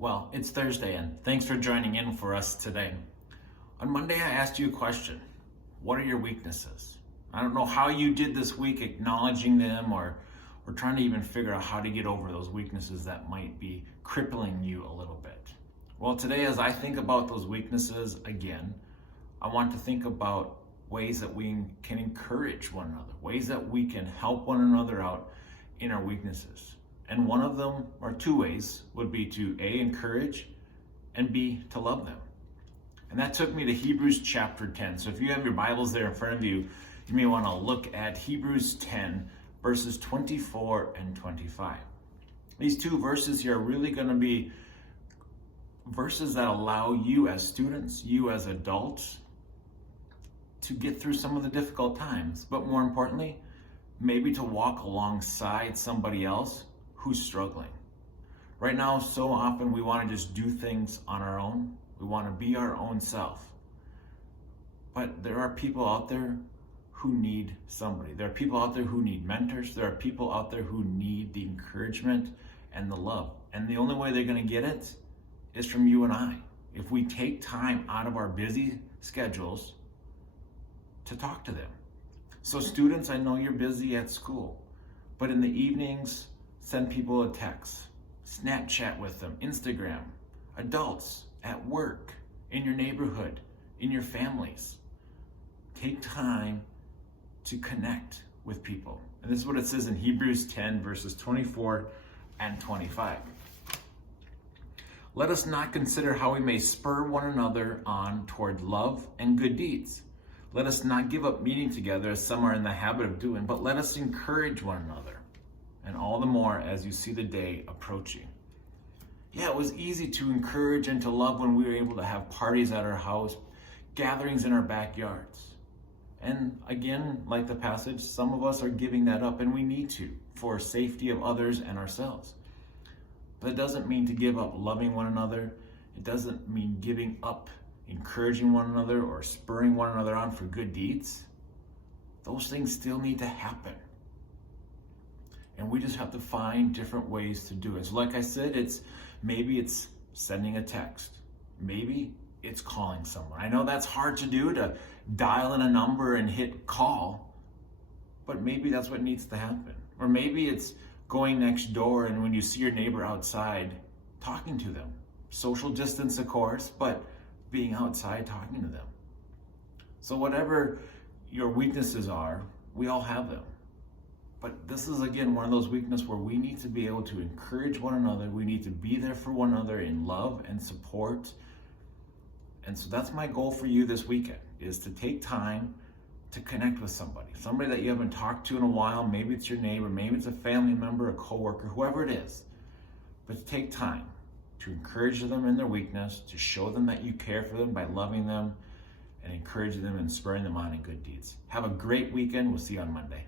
Well, it's Thursday, and thanks for joining in for us today. On Monday, I asked you a question. What are your weaknesses? I don't know how you did this week acknowledging them or trying to even figure out how to get over those weaknesses that might be crippling you a little bit. Well, today, as I think about those weaknesses again, I want to think about ways that we can encourage one another, ways that we can help one another out in our weaknesses. And one of them, or two ways, would be to A, encourage, and B, to love them. And that took me to Hebrews chapter 10. So if you have your Bibles there in front of you, you may want to look at Hebrews 10, verses 24 and 25. These two verses here are really going to be verses that allow you as students, you as adults, to get through some of the difficult times. But more importantly, maybe to walk alongside somebody else who's struggling. Right now, so often we want to just do things on our own. We want to be our own self. But there are people out there who need somebody. There are people out there who need mentors. There are people out there who need the encouragement and the love. And the only way they're going to get it is from you and I. If we take time out of our busy schedules to talk to them. So students, I know you're busy at school, but in the evenings, send people a text, Snapchat with them, Instagram. Adults at work, in your neighborhood, in your families. Take time to connect with people. And this is what it says in Hebrews 10, verses 24 and 25. Let us not consider how we may spur one another on toward love and good deeds. Let us not give up meeting together as some are in the habit of doing, but let us encourage one another. And all the more as you see the day approaching. Yeah, it was easy to encourage and to love when we were able to have parties at our house, gatherings in our backyards. And again, like the passage, some of us are giving that up, and we need to, for safety of others and ourselves. But it doesn't mean to give up loving one another. It doesn't mean giving up encouraging one another or spurring one another on for good deeds. Those things still need to happen. And we just have to find different ways to do it. So like I said, maybe it's sending a text. Maybe it's calling someone. I know that's hard to do, to dial in a number and hit call, but maybe that's what needs to happen. Or maybe it's going next door and when you see your neighbor outside, talking to them. Social distance, of course, but being outside, talking to them. So whatever your weaknesses are, we all have them. But this is, again, one of those weaknesses where we need to be able to encourage one another. We need to be there for one another in love and support. And so that's my goal for you this weekend, is to take time to connect with somebody that you haven't talked to in a while. Maybe it's your neighbor, maybe it's a family member, a coworker, whoever it is. But to take time to encourage them in their weakness, to show them that you care for them by loving them and encouraging them and spurring them on in good deeds. Have a great weekend. We'll see you on Monday.